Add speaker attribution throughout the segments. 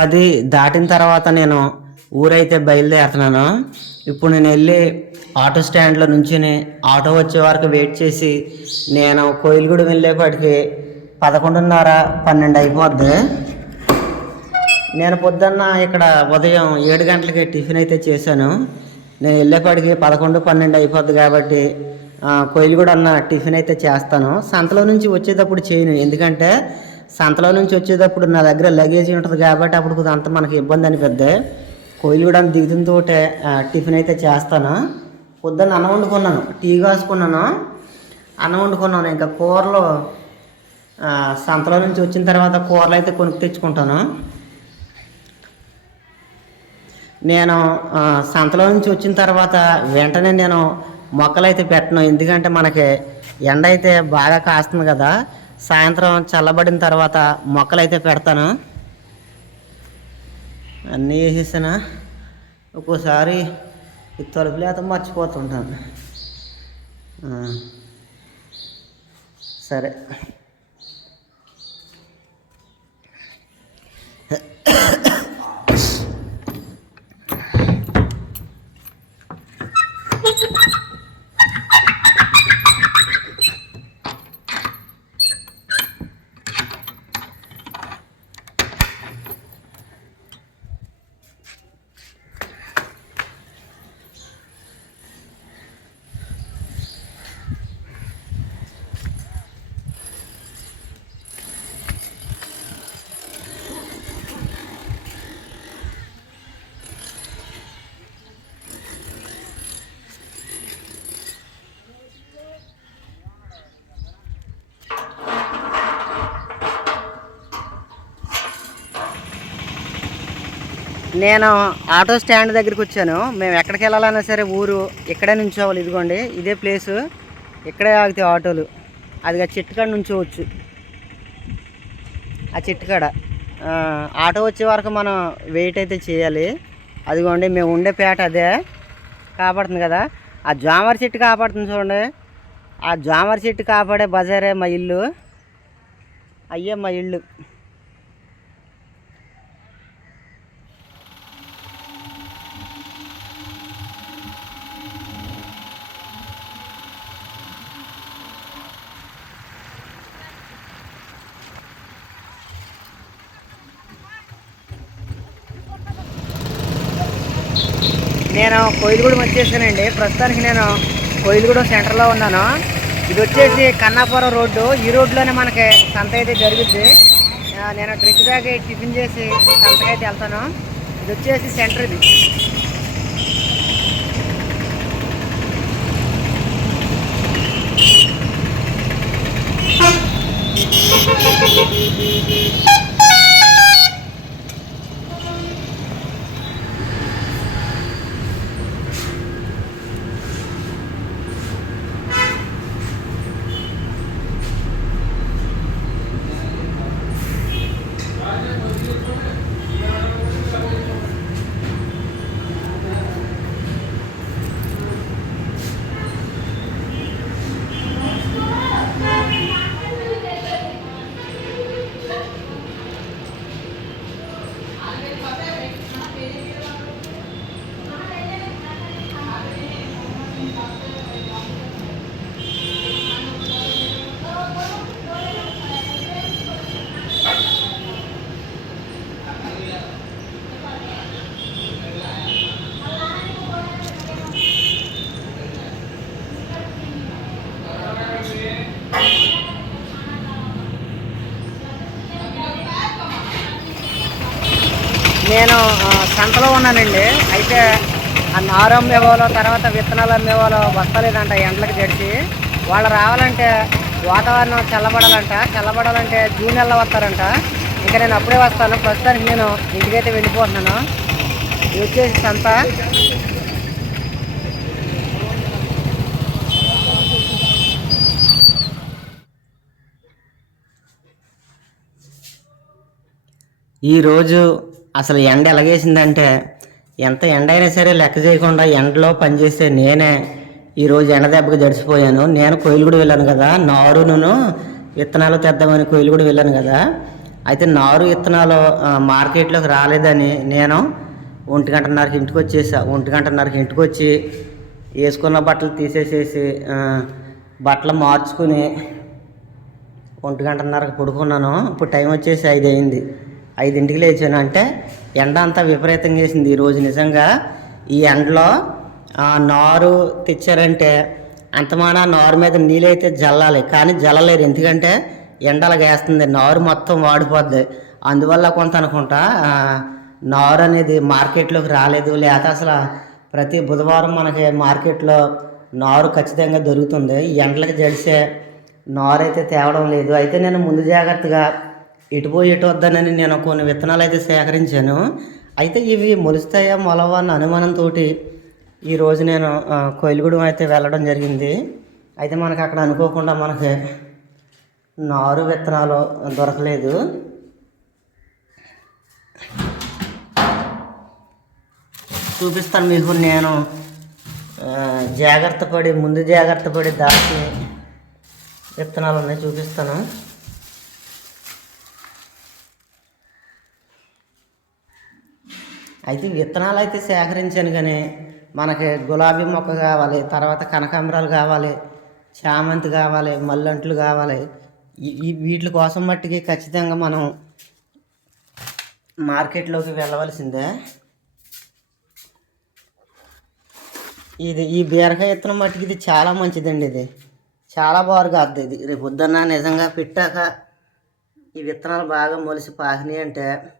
Speaker 1: పది దాటిన తర్వాత నేను ఊరైతే బయలుదేరుతున్నాను. ఇప్పుడు నేను వెళ్ళి ఆటో స్టాండ్లో నుంచుని ఆటో వచ్చే వరకు వెయిట్ చేసి నేను కోయిలగూడెం వెళ్ళేపాటికి పదకొండున్నర పన్నెండు అయిపోద్ది. నేను పొద్దున్న ఇక్కడ ఉదయం ఏడు గంటలకి టిఫిన్ అయితే చేశాను. నేను వెళ్ళేపాటికి పదకొండు పన్నెండు అయిపోద్ది కాబట్టి కోయిలగూడ అన్న టిఫిన్ అయితే చేస్తాను. సంతలో నుంచి వచ్చేటప్పుడు చేయను. ఎందుకంటే సంతలో నుంచి వచ్చేటప్పుడు నా దగ్గర లగేజ్ ఉంటుంది కాబట్టి అప్పుడు అంత మనకి ఇబ్బంది అనిపిద్ది. కోయిలగూడ దిగుతుంతో టిఫిన్ అయితే చేస్తాను. పొద్దున్న అన్నం వండుకున్నాను టీ కాసుకున్నాను అన్నం వండుకున్నాను. ఇంకా కూరలు సంతలో నుంచి వచ్చిన తర్వాత కూరలు అయితే కొనుక్కు తెచ్చుకుంటాను. నేను సంతలో నుంచి వచ్చిన తర్వాత వెంటనే నేను మొక్కలైతే పెట్టను. ఎందుకంటే మనకి ఎండ అయితే బాగా కాస్తుంది కదా. సాయంత్రం చల్లబడిన తర్వాత మొక్కలైతే పెడతాను. అన్నీ వేసేసిన. ఒక్కోసారి తలుపు లేత మర్చిపోతుంటాను. సరే. నేను ఆటో స్టాండ్ దగ్గరికి వచ్చాను. మేము ఎక్కడికి వెళ్ళాలన్నా సరే ఊరు ఇక్కడే నుంచోవాలి ఇదిగోండి ఇదే ప్లేసు. ఇక్కడే ఆగితే ఆటోలు. అది ఆ చెట్టు కాడ నుంచోవచ్చు ఆ చెట్టు కాడ ఆటో వచ్చే వరకు మనం వెయిట్ అయితే చేయాలి. అదిగోండి మేము ఉండే పేట అదే. కాపాడుతుంది కదా. ఆ జామర చెట్టు కాపాడుతుంది చూడండి. ఆ జామర చెట్టు కాపాడే బజారే మా ఇల్లు. అయ్యే మా ఇల్లు. నేను కోయిలగూడెం వచ్చేసానండి. ప్రస్తుతానికి నేను కోయిలగూడెం సెంటర్లో ఉన్నాను. ఇది వచ్చేసి కన్నాపురం రోడ్డు. ఈ రోడ్లోనే మనకి సంత అయితే జరుగుద్ది. నేను డ్రింక్ తాగి టిఫిన్ చేసి సంతకైతే వెళ్తాను. ఇది వచ్చేసి సెంటర్ ఇది. నేను ఆ, సంతలో ఉన్నానండి. అయితే ఆ నారు అమ్మేవాళ్ళు తర్వాత విత్తనాలు అమ్మేవాళ్ళు వస్తలేదంట ఎండలకు తెడిచి వాళ్ళు రావాలంటే వాతావరణం చల్లబడాలంట. చల్లబడాలంటే జూన్ నెలలో వస్తారంట. ఇంకా నేను అప్పుడే వస్తాను. ప్రస్తుతానికి నేను ఇంటికైతే వెళ్ళిపోతున్నాను. ఇది వచ్చేసి సంత. ఈరోజు అసలు ఎండ ఎలాగేసిందంటే ఎంత ఎండ అయినా సరే లెక్క చేయకుండా ఎండలో పనిచేసే నేనే ఈరోజు ఎండ దెబ్బకి జడిసిపోయాను. నేను కోయిలగూడ వెళ్ళాను కదా నారును విత్తనాలు తెద్దామని కోయిలగూడ వెళ్ళాను కదా. అయితే నారు విత్తనాలు మార్కెట్లోకి రాలేదని నేను ఒంటి గంటన్నరకి ఇంటికి వచ్చేసా. ఒంటి గంటన్నరకి ఇంటికి వచ్చి వేసుకున్న బట్టలు తీసేసేసి బట్టలు మార్చుకుని ఒంటి గంటన్నరకు పడుకున్నాను. ఇప్పుడు టైం వచ్చేసి ఐదు అయింది ఐదింటికి లేచాను. అంటే ఎండ అంతా విపరీతంగా వేసింది ఈరోజు నిజంగా. ఈ ఎండలో నారు తెచ్చారంటే అంతమాన నారు మీద నీళ్ళైతే జల్లాలి. కానీ జల్లలేరు. ఎందుకంటే ఎండ వేస్తుంది నారు మొత్తం వాడిపోద్ది. అందువల్ల కొంత అనుకుంటా నారు అనేది మార్కెట్లోకి రాలేదు. లేకపోతే అసలు ప్రతి బుధవారం మనకి మార్కెట్లో నారు ఖచ్చితంగా దొరుకుతుంది. ఈ ఎండలకు జడిసే నారు అయితే తేవడం లేదు. అయితే నేను ముందు జాగ్రత్తగా ఇటు పోయి ఇటు వద్దనని నేను కొన్ని విత్తనాలు అయితే సేకరించాను. అయితే ఇవి మొలుస్తాయా మొలవా అన్న అనుమానంతో ఈరోజు నేను కోయిలగూడెం అయితే వెళ్ళడం జరిగింది. అయితే మనకు అక్కడ అనుకోకుండా మనకి నారు విత్తనాలు దొరకలేదు. చూపిస్తాను మీకు నేను. జాగ్రత్త పడి ముందు జాగ్రత్త పడి దాచి విత్తనాలు ఉన్నాయి చూపిస్తాను. అయితే విత్తనాలు అయితే సేకరించాను కానీ మనకి గులాబీ మొక్క కావాలి తర్వాత కనకాంబరాలు కావాలి చామంతి కావాలి మల్లంట్లు కావాలి. ఈ- వీటి కోసం మట్టికి ఖచ్చితంగా మనం మార్కెట్లోకి వెళ్ళవలసిందే. ఇది ఈ బీరకాయ విత్తనం మట్టికి ఇది చాలా మంచిదండి ఇది. చాలా బాగా కాదు ఇది. రేపు పొద్దున్న నిజంగా పెట్టాక ఈ విత్తనాలు బాగా మొలిసి పాకినాయి అంటే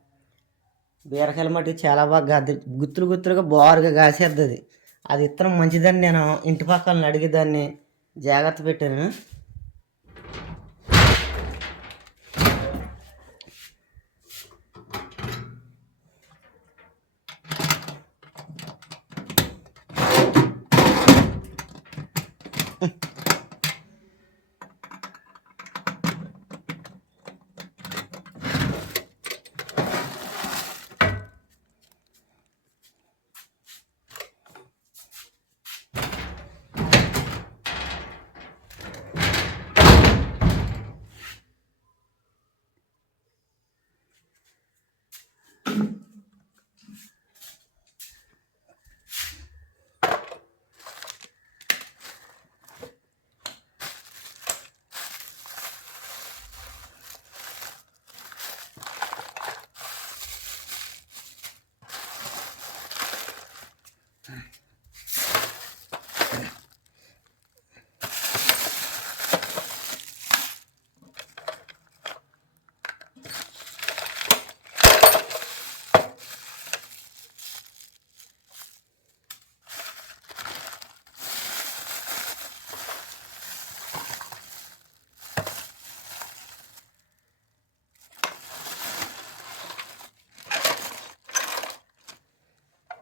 Speaker 1: బీరకాయల మట్టి చాలా బాగా గుత్తులు గుత్తులుగా బోరుగా కాసేద్ది అది ఇత్తనం మంచిదని నేను ఇంటి పక్కన అడిగి దాన్ని జాగ్రత్త పెట్టాను.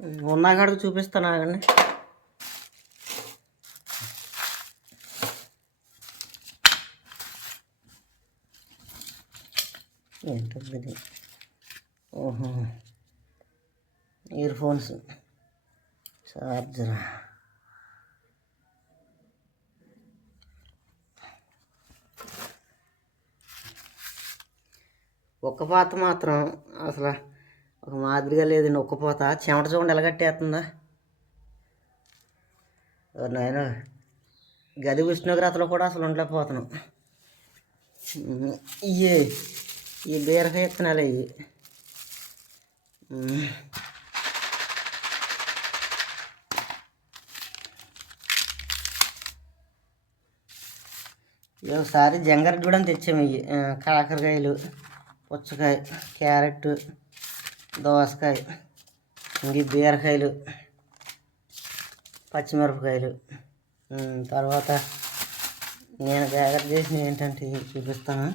Speaker 1: ఉన్న కాడికి చూపిస్తాను ఆగండి. ఏంటది ఓహో. Ear phones. చార్జర్ ఒక్క పాత మాత్రం అసలు ఒక మాదిరిగా లేదు నొక్కపోతా. చెమట చూడండి ఎలగట్టేస్తుందా నేను గది ఉష్ణోగ్రతలో కూడా అసలు ఉండలేకపోతున్నాం. ఇయ్యే ఈ బీరకాయ విత్తనాలు అవి ఒకసారి జంగరెడ్డి కూడా తెచ్చాము ఇవి కాకరకాయలు పుచ్చకాయ క్యారెట్ దోసకాయ ఇంక బీరకాయలు పచ్చిమిరపకాయలు తర్వాత నేను జాగ్రత్త చేసిన ఏంటంటే చూపిస్తాను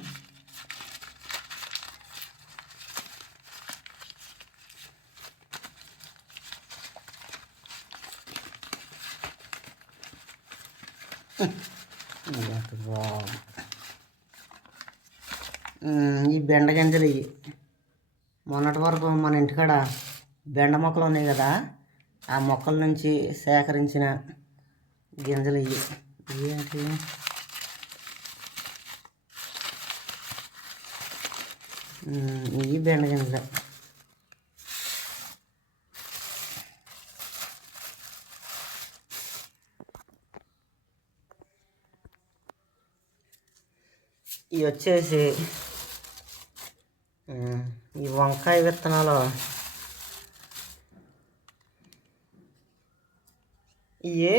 Speaker 1: బాగుంది. ఈ బెండ గింజలు ఇవి మొన్నటి వరకు మన ఇంటికాడ బెండ మొక్కలు ఉన్నాయి కదా ఆ మొక్కల నుంచి సేకరించిన గింజలు ఇవి ఏంటి? ఇవి బెండ గింజలు. ఇవి వచ్చేసి వంకాయ విత్తనాలు. ఇవి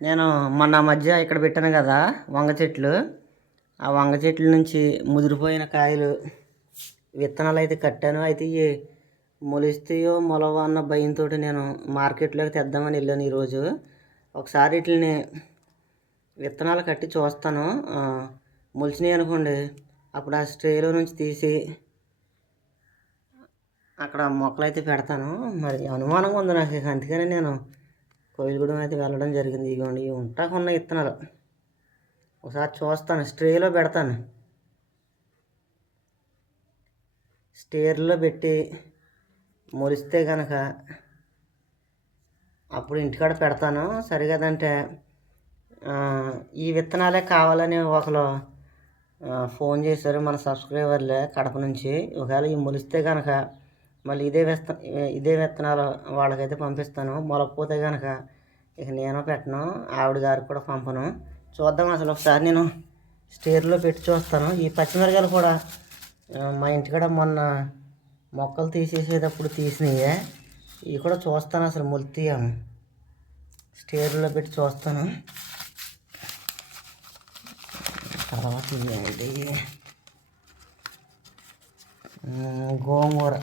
Speaker 1: నేను మొన్న మధ్య ఇక్కడ పెట్టాను కదా వంగ చెట్లు. ఆ వంగ చెట్ల నుంచి ముదిరిపోయిన కాయలు విత్తనాలు అయితే కట్టాను. అయితే ఇవి మొలిస్తాయో మొలవో అన్న భయంతో నేను మార్కెట్లోకి తెద్దామని వెళ్ళాను ఈరోజు. ఒకసారి వీటిని విత్తనాలు కట్టి చూస్తాను. మొలిచినాయి అనుకోండి అప్పుడు ఆ స్ట్రేలో నుంచి తీసి అక్కడ మొక్కలు అయితే పెడతాను. మరి అనుమానంగా ఉంది నాకు అందుకనే అందుకని నేను కోయిలగూడెం అయితే వెళ్ళడం జరిగింది. ఇదిగోండి ఇవి ఉంటాకున్న విత్తనాలు ఒకసారి చూస్తాను. స్ట్రేలో పెడతాను. స్టేర్లో పెట్టి మొలిస్తే కనుక అప్పుడు ఇంటికాడ పెడతాను. సరిగదంటే ఈ విత్తనాలే కావాలని ఒకరు ఫోన్ చేశారు మన సబ్స్క్రైబర్లే కడప నుంచి. ఒకవేళ ఈ మొలిస్తే కనుక మళ్ళీ ఇదే విత్త ఇదే విత్తనాలు వాళ్ళకైతే పంపిస్తాను. మొలకపోతే కనుక ఇక నేను పెట్టను ఆవిడ గారికి కూడా పంపను. చూద్దాం అసలు ఒకసారి నేను స్టేర్లో పెట్టి చూస్తాను. ఈ పచ్చిమిరకాయలు కూడా మా ఇంటికాడ మొన్న మొక్కలు తీసేసేటప్పుడు తీసినయే. ఇవి కూడా చూస్తాను అసలు మొలితీయాము స్టేర్లో పెట్టి చూస్తాను. తర్వాత ఇవి గోంగూర.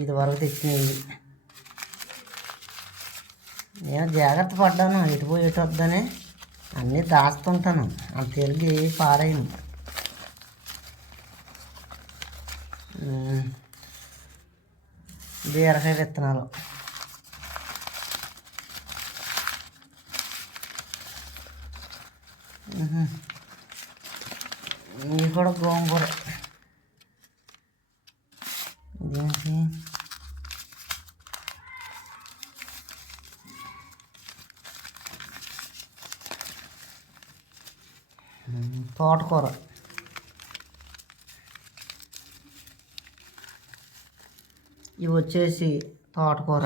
Speaker 1: ఇది వరకు తెచ్చినవి. నేను జాగ్రత్త పడ్డాను ఇటు పోయి ఇటు వద్దని. అన్నీ దాస్తుంటాను. అంత తెలిగి పాడైంది బీరకాయ విత్తనాలు. ఇది కూడా గోంగూర. తోటకూర. ఇవి వచ్చేసి తోటకూర.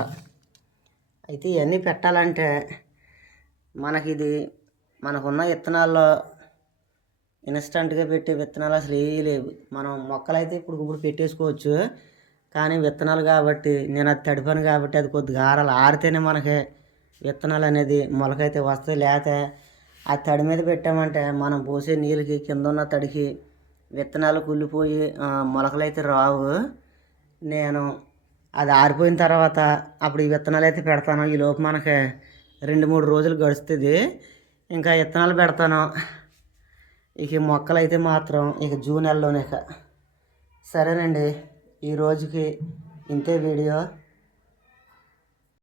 Speaker 1: అయితే ఇవన్నీ పెట్టాలంటే మనకి ఇది మనకున్న విత్తనాల్లో ఇన్స్టంట్గా పెట్టే విత్తనాలు అసలు ఏవి లేవు. మనం మొక్కలు అయితే ఇప్పుడు ఇప్పుడు పెట్టేసుకోవచ్చు. కానీ విత్తనాలు కాబట్టి నేను అది తడిపాను కాబట్టి అది కొద్దిగా ఆరాలి. ఆరితేనే మనకి విత్తనాలు అనేది మొలకైతే వస్తాయి. లేకపోతే ఆ తడి మీద పెట్టామంటే మనం పోసే నీళ్ళకి కింద ఉన్న తడికి విత్తనాలు కుళ్ళిపోయి మొలకలు అయితే రావు. నేను అది ఆరిపోయిన తర్వాత అప్పుడు ఈ విత్తనాలు అయితే పెడతాను. ఈ లోపు మనకి రెండు మూడు రోజులు గడుస్తుంది. ఇంకా విత్తనాలు పెడతాను. ఇక మొక్కలు అయితే మాత్రం ఇక జూన్ నెలలోనే సరేనండి. ఈ రోజుకి ఇంతే వీడియో.